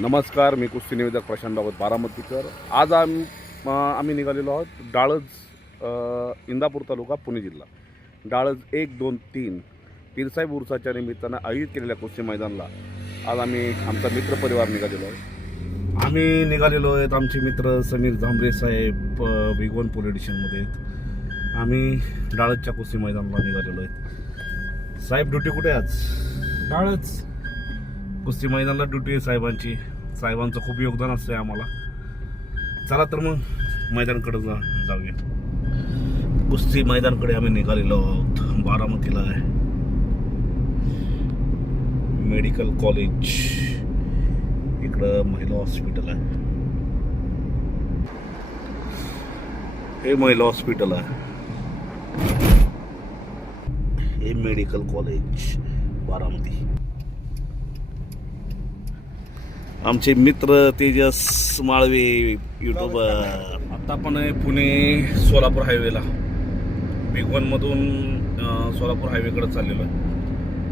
नमस्कार मी कुस्ती निवेदक प्रशांत बाबत बारामतीकर. आज आम आम्ही निघालेलो आहोत डाळज इंदापूर तालुका पुणे जिल्हा. डाळज एक दोन तीन पीरसाहेब उरसाच्या निमित्तानं आयोजित केलेल्या कुस्ती मैदानाला आज आम्ही आमचा मित्रपरिवार निघालेलो आहे. आम्ही निघालेलो आहेत आमचे मित्र समीर झांबरे साहेब भिगवण पोलीस स्टेशनमध्ये आहेत. आम्ही डाळजच्या कुस्ती मैदानाला निघालेलो आहेत. साहेब ड्युटी कुठे आज? डाळच कुस्ती मैदानाला ड्युटी आहे साहेबांची. साहेबांचं खूप योगदान असतं आहे आम्हाला. चला तर मग मैदानकडे जा जाऊया. कुस्ती मैदानकडे आम्ही निघालेलो आहोत. बारामतीला आहे. Medical college. इकडं महिला हॉस्पिटल आहे. हे महिला हॉस्पिटल आहे. हे मेडिकल कॉलेज बारामती. आमचे मित्र तेजस माळवे युट्यूबर. आता आपण आहे पुणे सोलापूर हायवेला. भिगवणमधून अं, सोलापूर हायवेकडे चाललेलो आहे.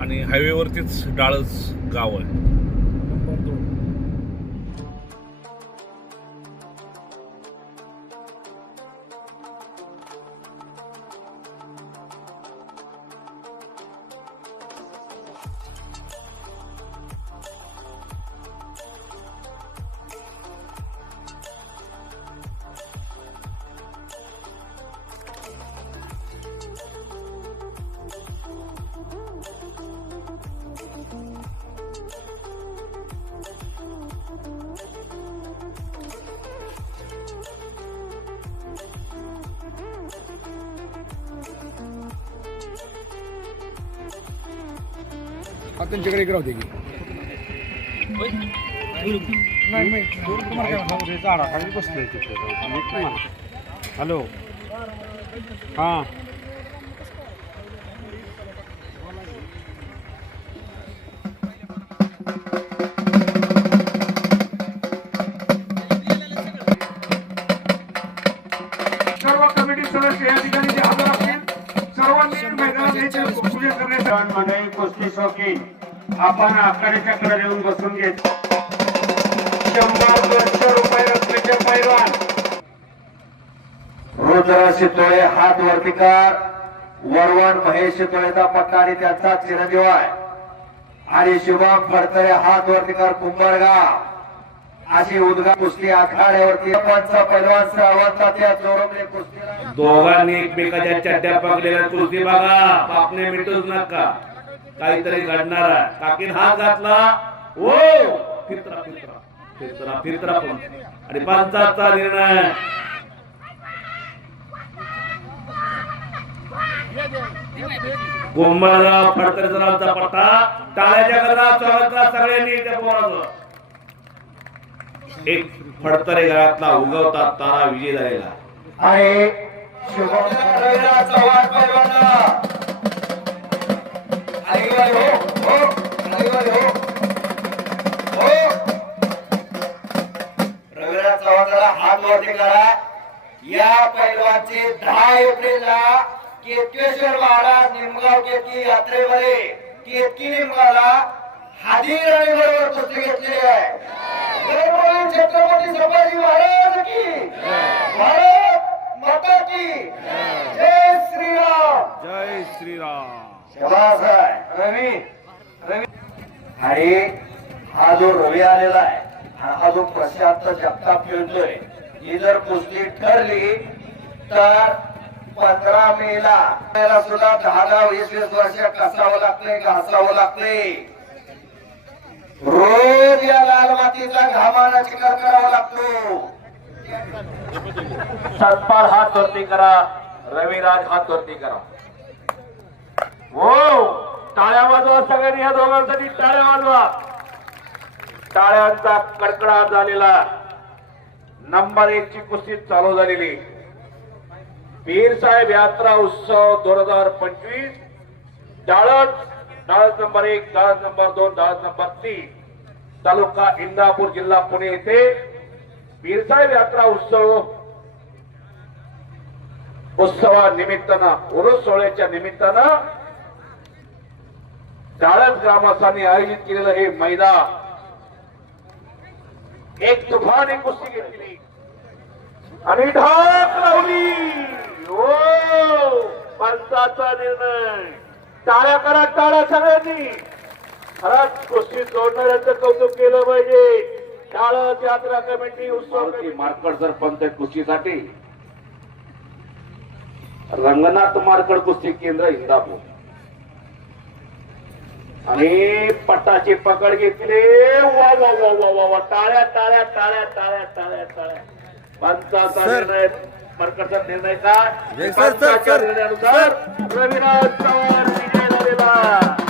आणि हायवेवरतीच डाळच गाव आहे. हा त्यांच्याकडे एक राहते की? झाडाखाली तिथे हॅलो. हां. सर्व कमिटी सदस्य या ठिकाणी जे हजर असतील सर्वांनी मंडळी कुस्ती शौकीन आपण आखाड्याच्या कडे येऊन बसून घेत. शंभर दोनशे रुपये रकमेचे पैलवान. रुद्र शितोळे हात वर्तिकार वरवण महेश शितोळेचा पट्टा आणि त्यांचा चिरंजीव आहे. आणि शुभम फडतरे हात वर्तिकार कुंभारगाव. अशी उद्गा कुस्ती आखाड्यावरती. पंच पैलवान सावंत त्या जोरमले कुस्ती दोघांनी एकमेकाच्या चड्ड्या पकडलेल्या कुस्ती बघा. बापने मिटूच नका. काहीतरी घडणार आहे. काकीन हात घातला. ओ! फित्रा फित्रा. फित्रा फित्रा पण. आणि पंचाचा निर्णय. गोंबळराव फडतरेचा पट्टा. टाळ्याच्या गरजा स्वागत सगळ्यांनी त्या पोराचं एक फडतरे घरातला उगवता तारा विजय झालेला. आहे हो, हो, हो, हात वरती करा. या पैलवाचे दहा एप्रिलला केतकेश्वर महाराज निमगाव केतकी यात्रेमध्ये केतकी निमगावला हाजीर आणि बरोबर कुस्ती घेतलेली आहे. बोलो छत्रपती संभाजी महाराज की भारत माता की जय. श्रीराम. जय श्रीराम. शबास आहे रवी रवी. आणि हा जो रवी आलेला आहे हा जो प्रशांत जगताप खेळतोय ही जर कुस्ती ठरली तर पंधरा मेला त्याला सुद्धा दहा दहा वीस वीस वर्ष कसावं लागतंय घासावं लागतंय. रोज मातीचा घामाना चिकार करावा लागतो. सत्पाल हात वरती करा रविराज हात वरती करा. हो टाळ्या वाजवा सगळ्यांनी या दोघांसाठी टाळ्या वाजवा. टाळ्यांचा कडकडा झालेला नंबर एक ची कुस्ती चालू झालेली. पीर साहेब यात्रा उत्सव दोन हजार पंचवीस डाळत डाळत नंबर एक डाळत नंबर दोन डाळत नंबर तीन. तालुका इंदापूर जिल्हा पुणे येथे पीरसाहेब यात्रा उत्सव उत्सवा निमित्तानं उरुस सोहळ्याच्या निमित्तानं डाळत ग्रामस्थांनी आयोजित केलेलं हे मैदान. एक तुफानी कुस्ती घेतली. आणि ढाक लावली. हो! पंचाचा निर्णय. टाळ्या करा टाळ्या सगळ्यांनी. खरंच कुस्ती जोडणाऱ्यांचं कौतुक केलं पाहिजे. टाळत यात्रा कमिटी उत्सव मार्कड सरपंच कुस्तीसाठी. रंगनाथ मार्कड कुस्ती केंद्र इंदापूर. आणि पट्टाची पकड घेतली. वा वा वा वा वा वा. टाळ्या टाळ्या टाळ्या टाळ्या टाळ्या टाळ्या. पंचाचा निर्णय मरकडचा निर्णय काय पंचाच्या निर्णयानुसार रविराज चव्हाण विजय झालेला